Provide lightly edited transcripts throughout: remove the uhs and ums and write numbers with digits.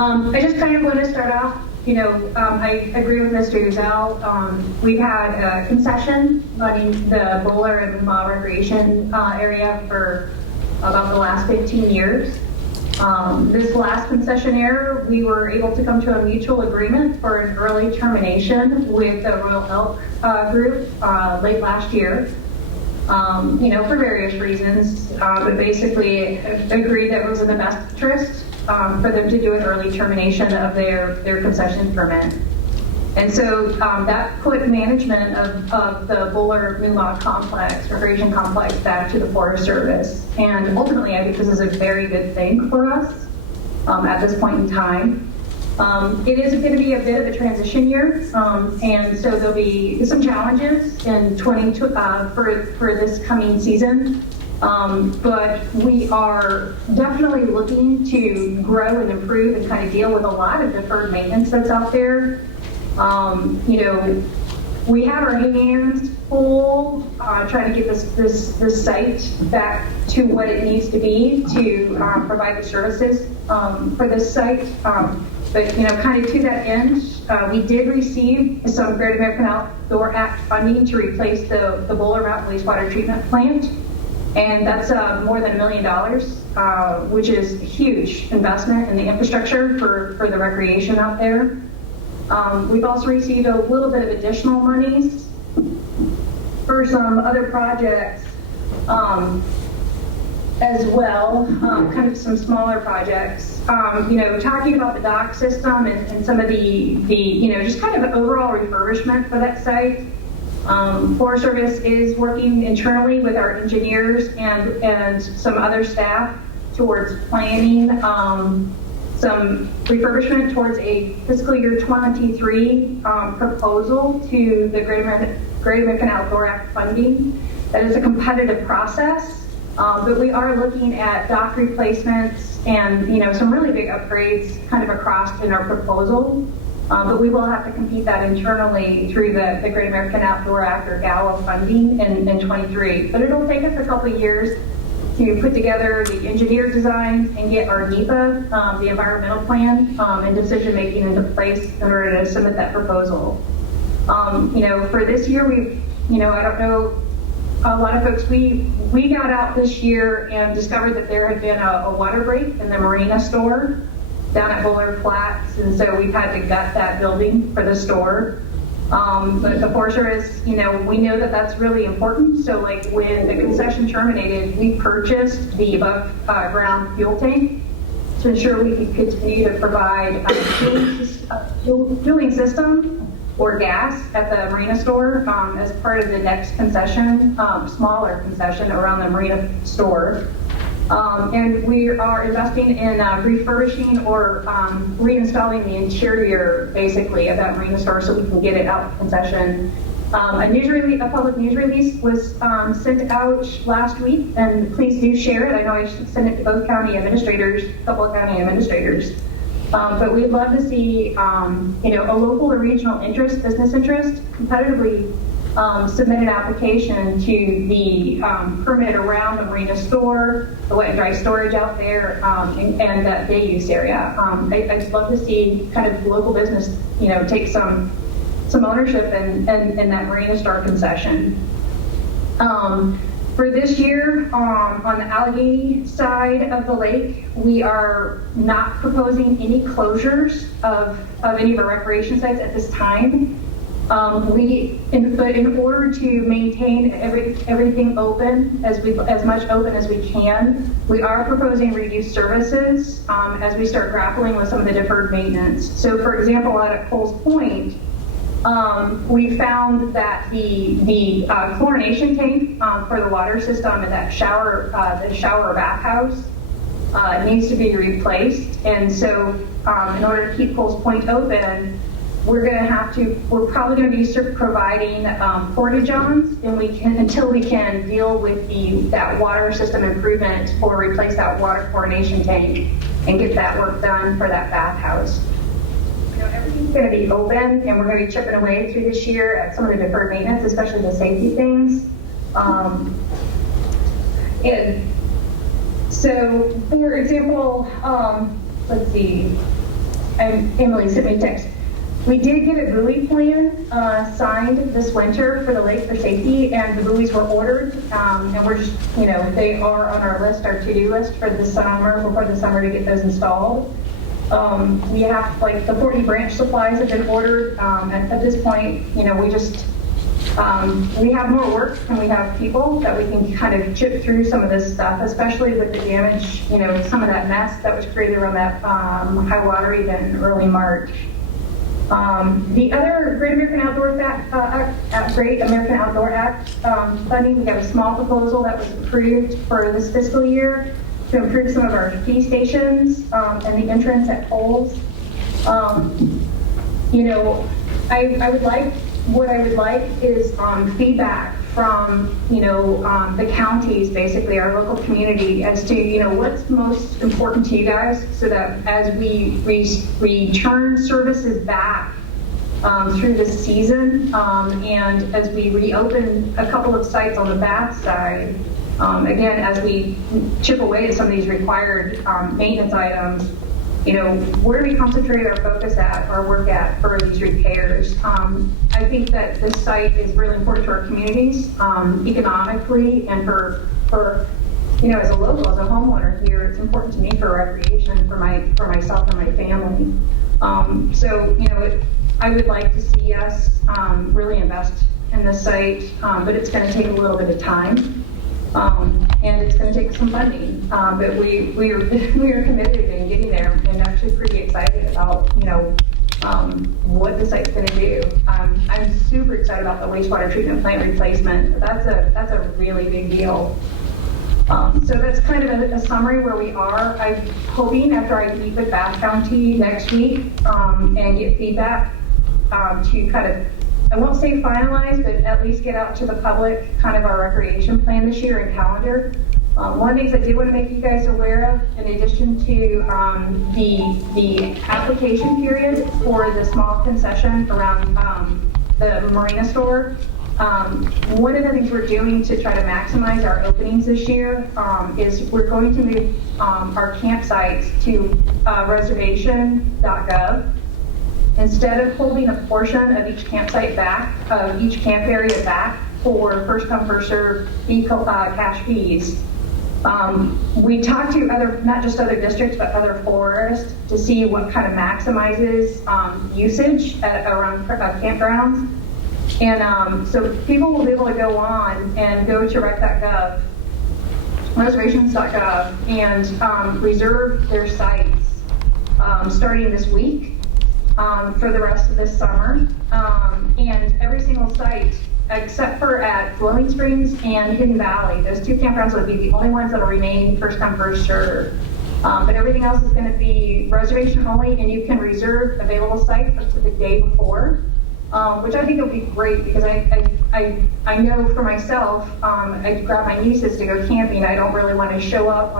I just kind of want to start off, I agree with Mr. Uzel. We've had a concession running the Bowler and Moomaw recreation area for about the last 15 years. This last concession year, we were able to come to a mutual agreement for an early termination with the Royal Elk Group late last year. For various reasons, but basically agreed that it was in the best interest for them to do an early termination of their concession permit. And so that put management of the Bowler Moomaw complex, recreation complex, back to the Forest Service. And ultimately, I think this is a very good thing for us at this point in time. It is going to be a bit of a transition year, and so there'll be some challenges in for this coming season. But we are definitely looking to grow and improve and kind of deal with a lot of deferred maintenance that's out there. We have our hands full trying to get this site back to what it needs to be to provide the services for this site. But kind of to that end, we did receive some Great American Outdoor Act funding to replace the Bowler Mountain wastewater treatment plant. And that's more than $1 million, which is a huge investment in the infrastructure for the recreation out there. We've also received a little bit of additional monies for some other projects as well, kind of some smaller projects. Talking about the dock system and some of the just kind of an overall refurbishment for that site. Forest Service is working internally with our engineers and some other staff towards planning some refurbishment towards a fiscal year 23 proposal to the Great American Outdoor Act funding. That is a competitive process, but we are looking at dock replacements and some really big upgrades kind of across in our proposal. But we will have to compete that internally through the Great American Outdoor Act or GALA funding in 23. But it'll take us a couple of years to put together the engineer designs and get our NEPA, the environmental plan, and decision making into place in order to submit that proposal. For this year, I don't know, a lot of folks, we got out this year and discovered that there had been a water break in the marina store down at Bowler Flats, and so we've had to gut that building for the store. But the Forest Service, we know that that's really important. So like when the concession terminated, we purchased the above ground fuel tank to ensure we could continue to provide a fueling system or gas at the marina store as part of the next concession, smaller concession around the marina store. And we are investing in refurbishing or reinstalling the interior, basically, of that marina store so we can get it out of concession. A public news release was sent out last week, and please do share it. I know I should send it to both county administrators, a couple of county administrators. But we'd love to see, a local or regional business interest, competitively submit an application to the permit around the marina store, the wet and dry storage out there, and that day use area. I'd love to see kind of local business, take some ownership in that marina store concession. For this year, on the Alleghany side of the lake, we are not proposing any closures of any of our recreation sites at this time. In order to maintain everything open, as much open as we can, we are proposing reduced services as we start grappling with some of the deferred maintenance. So, for example, out at Coles Point, we found that the chlorination tank for the water system in that the shower bathhouse needs to be replaced. And so, in order to keep Coles Point open, we're probably going to be providing porta-johns until we can deal with that water system improvement or replace that water chlorination tank and get that work done for that bathhouse. Everything's going to be open, and we're going to be chipping away through this year at some of the deferred maintenance, especially the safety things. And so, for example, let's see. and Emily sent me a text. We did get a buoy plan signed this winter for the lake for safety, and the buoys were ordered, and we're just, they are on our list, our to-do list for the summer, before the summer, to get those installed. We have, like, the 40 branch supplies have been ordered. At this point, we just, we have more work and we have people that we can kind of chip through some of this stuff, especially with the damage, some of that mess that was created around that high water event in early March. The other Great American Outdoor Act funding, we have a small proposal that was approved for this fiscal year to improve some of our key stations and the entrance at poles. What I would like is feedback from the counties, basically our local community, as to what's most important to you guys, so that as we return services back through this season, and as we reopen a couple of sites on the Bath side, again, as we chip away at some of these required maintenance items, where do we concentrate our focus at, our work at, for these repairs? I think that this site is really important to our communities, economically, and for as a local, as a homeowner here, it's important to me for recreation, for myself and my family. I would like to see us really invest in this site, but it's going to take a little bit of time. And it's going to take some funding, but we are committed in getting there, and actually pretty excited about what the site's going to do. I'm super excited about the wastewater treatment plant replacement. That's a really big deal. So that's kind of a summary where we are. I'm hoping, after I meet with Bath County next week and get feedback, to kind of, I won't say finalize, but at least get out to the public kind of our recreation plan this year and calendar. One of the things I did want to make you guys aware of, in addition to the application period for the small concession around the marina store, one of the things we're doing to try to maximize our openings this year is we're going to move our campsites to reservation.gov. Instead of holding a portion of each campsite back, each camp area back for first come, first serve cash fees, we talked to not just other districts, but other forests to see what kind of maximizes usage around campgrounds. And so people will be able to go on and go to rec.gov, reservations.gov, and reserve their sites starting this week. For the rest of this summer, and every single site, except for at Glowing Springs and Hidden Valley, those two campgrounds will be the only ones that will remain first come, first serve. But everything else is going to be reservation only, and you can reserve available sites up to the day before, which I think will be great, because I know for myself, I grab my nieces to go camping. I don't really want to show up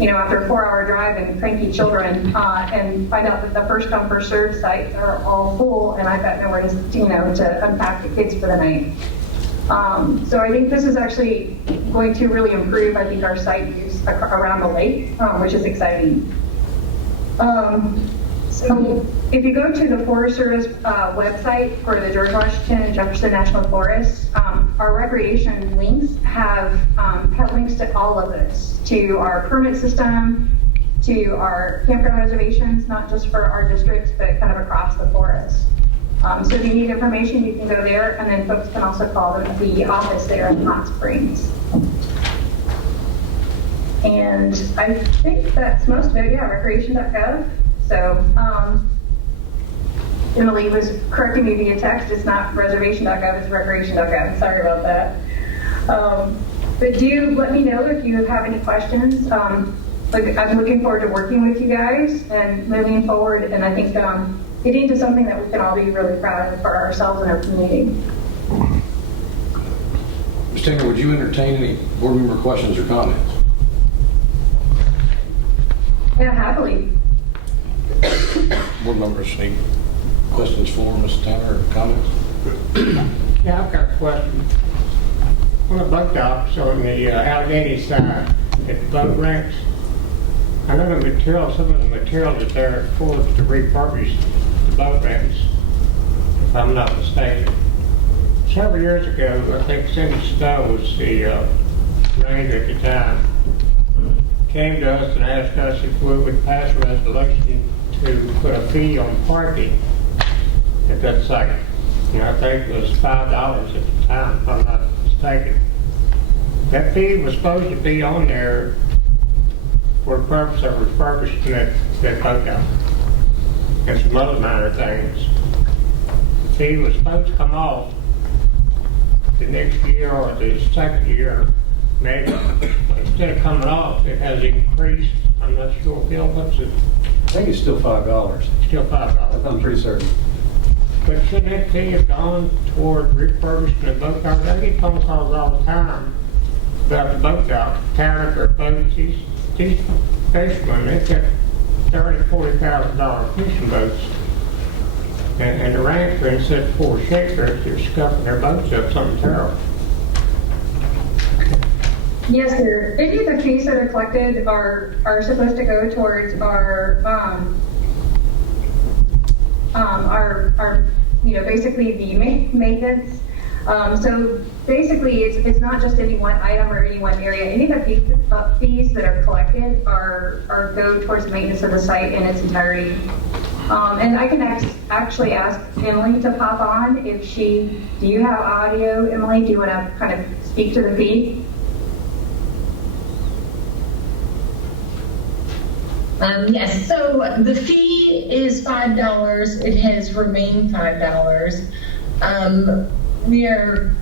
after a 4-hour drive and cranky children, and find out that the first come, first serve sites are all full, and I've got nowhere to unpack the kids for the night. So I think this is actually going to really improve, I think, our site use around the lake, which is exciting. So if you go to the Forest Service website for the George Washington and Jefferson National Forests, our recreation links have links to all of this, to our permit system, to our campground reservations, not just for our districts, but kind of across the forest. So if you need information, you can go there, and then folks can also call the office there in Hot Springs. And I think that's most of it. Yeah, recreation.gov. So Emily was correcting me via text. It's not reservation.gov, it's recreation.gov. Sorry about that. But do let me know if you have any questions. I'm looking forward to working with you guys and moving forward, and I think getting to something that we can all be really proud of for ourselves and our community. Ms. Tanner, would you entertain any board member questions or comments? Yeah, happily. Board members, any questions for Ms. Tanner or comments? Yeah, I've got a question. On the boat docks on the Alleghany side, at the boat ramps, I know the material, some of the material is there for to refurbish the boat ramps, if I'm not mistaken. Several years ago, I think Cindy Stowe was the ranger at the time, came to us and asked us if we would pass a resolution to put a fee on parking at that site. And I think it was $5 at the time, if I'm not mistaken. That fee was supposed to be on there for the purpose of refurbishing that boat dock and some other minor things. The fee was supposed to come off the next year or the second year, maybe. But instead of coming off, it has increased. I'm not sure, Bill, what's it? I think it's still $5. Still $5. I'm pretty certain. But shouldn't that fee have gone toward refurbishing the boat dock? I get phone calls all the time about the boat dock, tearing their boats. These fishermen, they've got $30,000, $40,000 fishing boats. And the rancher, instead of poor shakers, they're scuffing their boats up, something terrible. Yes, sir. Any of the fees that are collected are supposed to go towards our basically the maintenance. So basically, it's not just any one item or any one area. Any of the fees that are collected are go towards the maintenance of the site in its entirety. And I can actually ask Emily to pop on do you have audio, Emily? Do you want to kind of speak to the fee? Yes, so the fee is $5. It has remained $5. We are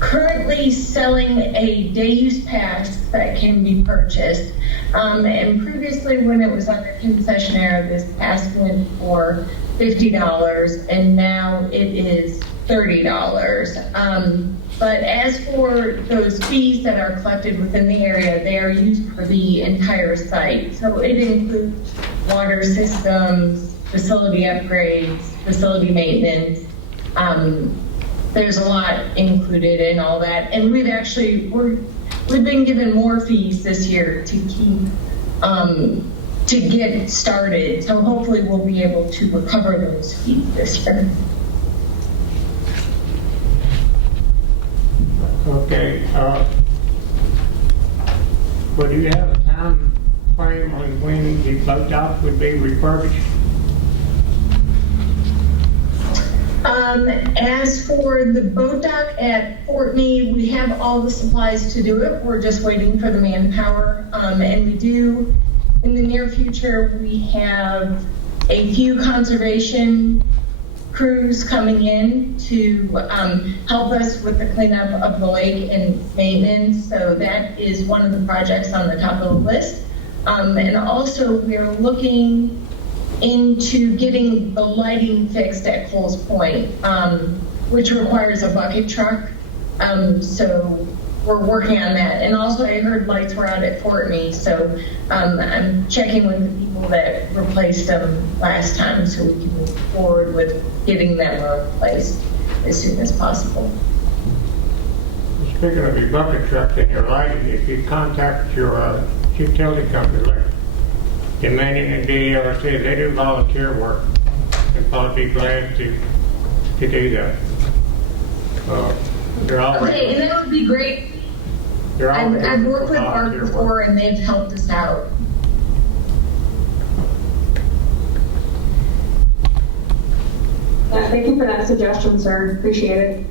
currently selling a day use pass that can be purchased. And previously, when it was under concessionaire, this pass went for $50, and now it is $30. But as for those fees that are collected within the area, they are used for the entire site. So it includes water systems, facility upgrades, facility maintenance. There's a lot included in all that. And we've been given more fees this year to keep, to get started. So hopefully we'll be able to recover those fees this year. Okay, but do you have a time frame on when the boat dock would be refurbished? As for the boat dock at Fort Meade, we have all the supplies to do it. We're just waiting for the manpower. And we do, in the near future, we have a few conservation crews coming in to help us with the cleanup of the lake and maintenance. So that is one of the projects on the top of the list. And also we are looking into getting the lighting fixed at Coles Point, which requires a bucket truck. So we're working on that. And also I heard lights were out at Fort Meade, so I'm checking with the people that replaced them last time so we can move forward with getting them replaced as soon as possible. Speaking of your bucket truck and your lighting, if you contact your utility company, like Dominion and DLRC, they do volunteer work. They'd probably be glad to do that. They're always, Okay, and that would be great. I've worked with ARC before and they've helped us out. Thank you for that suggestion, sir. Appreciate it.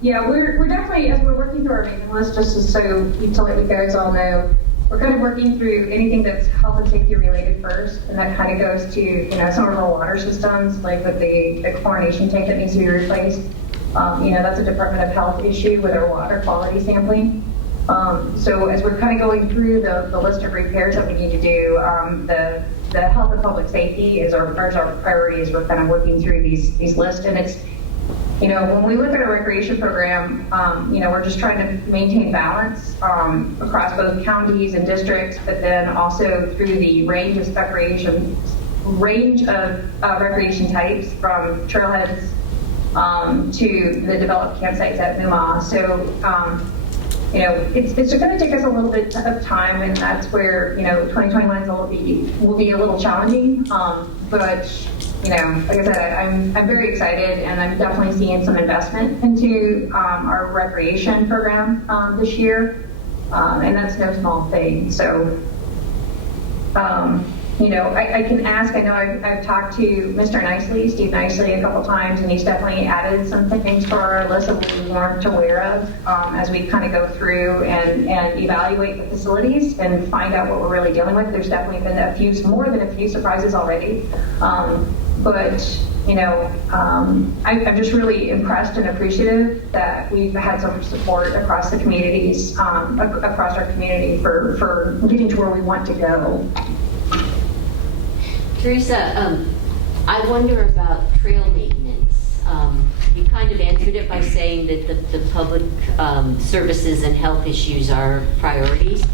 Yeah, we're definitely, as we're working through our maintenance list, just so utility guys all know, we're kind of working through anything that's health and safety related first, and that kind of goes to, some of our water systems, like with the chlorination tank that needs to be replaced. That's a Department of Health issue with our water quality sampling. So as we're kind of going through the list of repairs that we need to do, the health and public safety is our priorities. We're kind of working through these lists, and it's, when we look at our recreation program, we're just trying to maintain balance across both counties and districts, but then also through the range of recreation types, from trailheads to the developed campsites at Moomaw. So it's going to take us a little bit of time, and that's where 2021 will be a little challenging. But like I said, I'm very excited, and I'm definitely seeing some investment into our recreation program this year, and that's no small thing. So. I can ask, I know I've talked to Mr. Nicely, Steve Nicely, a couple times, and he's definitely added some things to our list of what we weren't aware of as we kind of go through and evaluate the facilities and find out what we're really dealing with. There's definitely been more than a few surprises already. But I'm just really impressed and appreciative that we've had so much support across the communities, across our community for getting to where we want to go. Theresa, I wonder about trail maintenance. You kind of answered it by saying that the public services and health issues are priorities,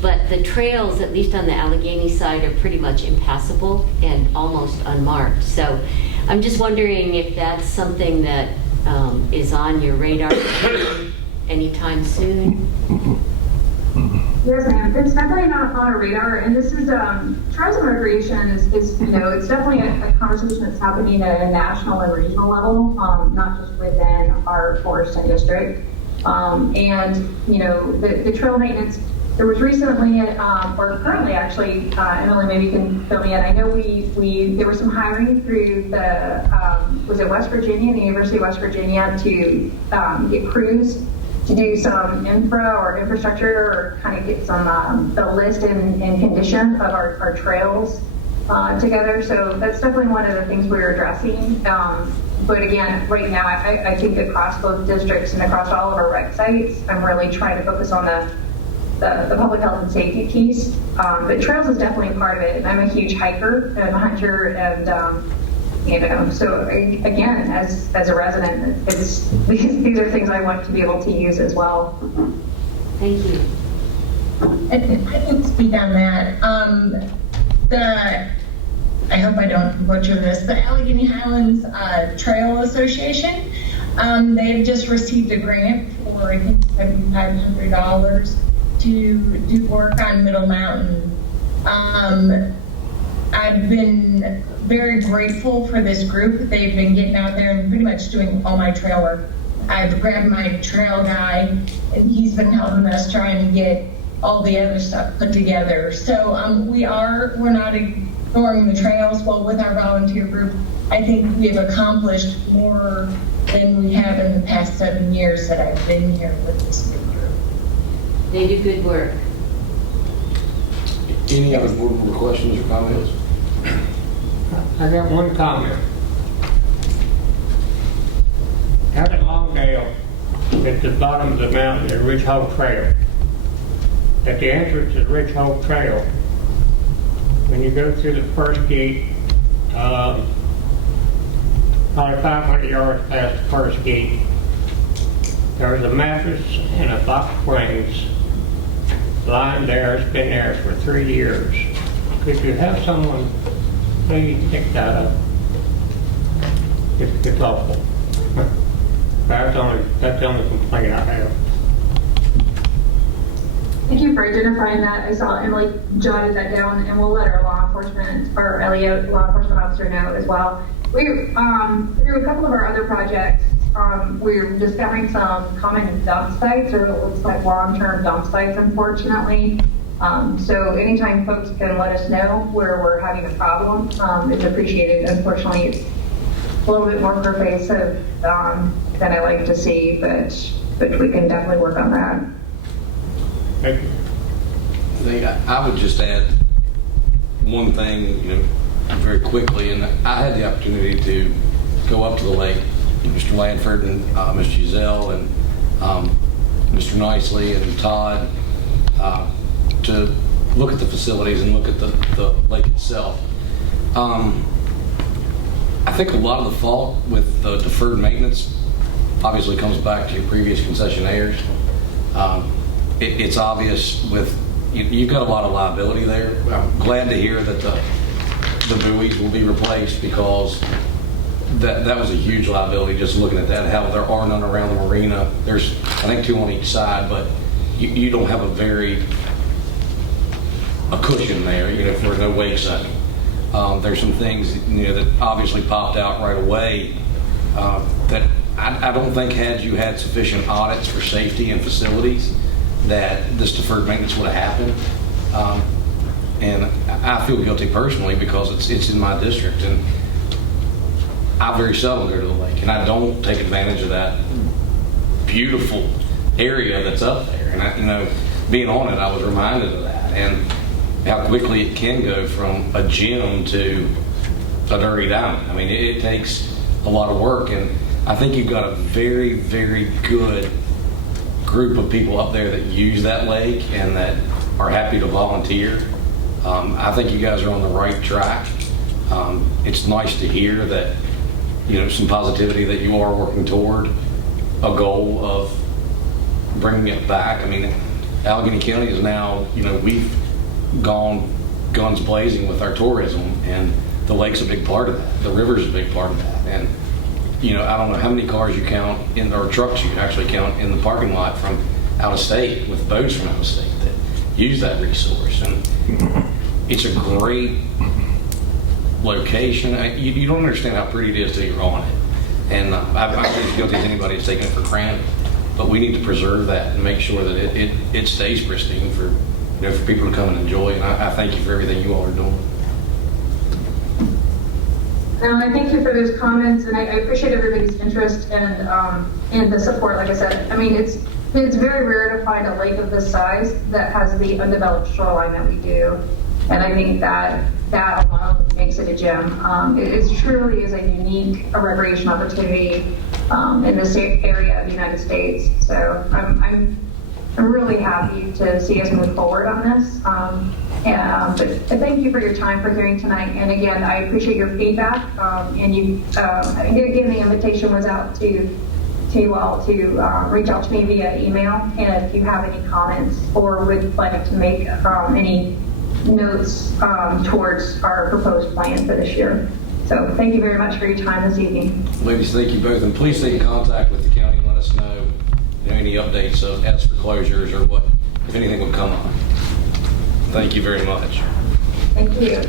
but the trails, at least on the Alleghany side, are pretty much impassable and almost unmarked. So I'm just wondering if that's something that is on your radar anytime soon. Yes, ma'am. It's definitely not on our radar, and this is trails and recreation is it's definitely a conversation that's happening at a national and regional level, not just within our forest and district. And the trail maintenance. There was recently, or currently actually, Emily, maybe you can fill me in. I know there was some hiring through was it West Virginia, the University of West Virginia, to get crews to do some infrastructure or kind of get some the list and condition of our trails together. So that's definitely one of the things we're addressing. But again, right now, I think across both districts and across all of our rec sites, I'm really trying to focus on the public health and safety piece. But trails is definitely part of it. And I'm a huge hiker and a hunter, and so again, as a resident, these are things I want to be able to use as well. Thank you. I can speak on that. I hope I don't butcher this. The Alleghany Highlands Trail Association, they've just received a grant for I think $7,500 to do work on Middle Mountain. I've been very grateful for this group. They've been getting out there and pretty much doing all my trail work. I've grabbed my trail guy, and he's been helping us trying to get all the other stuff put together. So we're not ignoring the trails. Well, with our volunteer group, I think we have accomplished more than we have in the past 7 years that I've been here with this group. They do good work. Any other board member questions or comments? I got one comment. Out at Longdale, at the bottom of the mountain, the Ridge Hole Trail. At the entrance to the Ridge Hole Trail, when you go through the first gate, probably 500 yards past the first gate, there's a mattress and a box of springs lying there. It's been there for 3 years. Could you have someone maybe pick that up? It's awful. That's the only complaint I have. Thank you for identifying that. I saw Emily jotted that down, and we'll let our law enforcement officer know as well. Through a couple of our other projects, we're discovering some common dump sites, or it looks like long-term dump sites, unfortunately. So anytime folks can let us know where we're having a problem, it's appreciated. Unfortunately, it's a little bit more pervasive than I like to see, but we can definitely work on that. Thank you. I would just add one thing, very quickly, and I had the opportunity to go up to the lake, Mr. Lanford and Ms. Giselle and Mr. Nicely and Todd, to look at the facilities and look at the lake itself. I think a lot of the fault with the deferred maintenance obviously comes back to your previous concessionaires. It's obvious you've got a lot of liability there. I'm glad to hear that the buoys will be replaced, because that was a huge liability just looking at that, how there are none around the marina. There's, I think, 2 on each side, but you don't have a cushion there, for no wake zone. There's some things, that obviously popped out right away that I don't think had you had sufficient audits for safety and facilities that this deferred maintenance would have happened. And I feel guilty personally because it's in my district, and I very seldom go to the lake, and I don't take advantage of that beautiful area that's up there. And being on it, I was reminded of that and how quickly it can go from a gym to a dirty diamond. I mean, it takes a lot of work, and I think you've got a very, very good group of people up there that use that lake and that are happy to volunteer. I think you guys are on the right track. It's nice to hear that, some positivity that you are working toward a goal of bringing it back. I mean, Alleghany County is now, we've gone guns blazing with our tourism, and the lake's a big part of that. The river's a big part of that. And, I don't know how many cars you count or trucks you actually count in the parking lot from out of state, with boats from out of state that use that resource. And it's a great location. You don't understand how pretty it is till you're on it. And I'm as guilty as anybody that's taking it for granted. But we need to preserve that and make sure that it stays pristine for for people to come and enjoy. And I thank you for everything you all are doing. I thank you for those comments, and I appreciate everybody's interest and the support. Like I said, I mean, it's very rare to find a lake of this size that has the undeveloped shoreline that we do, and I think that alone makes it a gem. It truly is a unique recreation opportunity in this area of the United States. So I'm really happy to see us move forward on this. But thank you for your time for hearing tonight. And again, I appreciate your feedback. And again, the invitation was out to you all to reach out to me via email. And if you have any comments or would like to make any notes towards our proposed plan for this year. So thank you very much for your time this evening. Ladies, thank you both. And please stay in contact with the county and let us know, any updates as for closures or if anything will come on. Thank you very much. Thank you.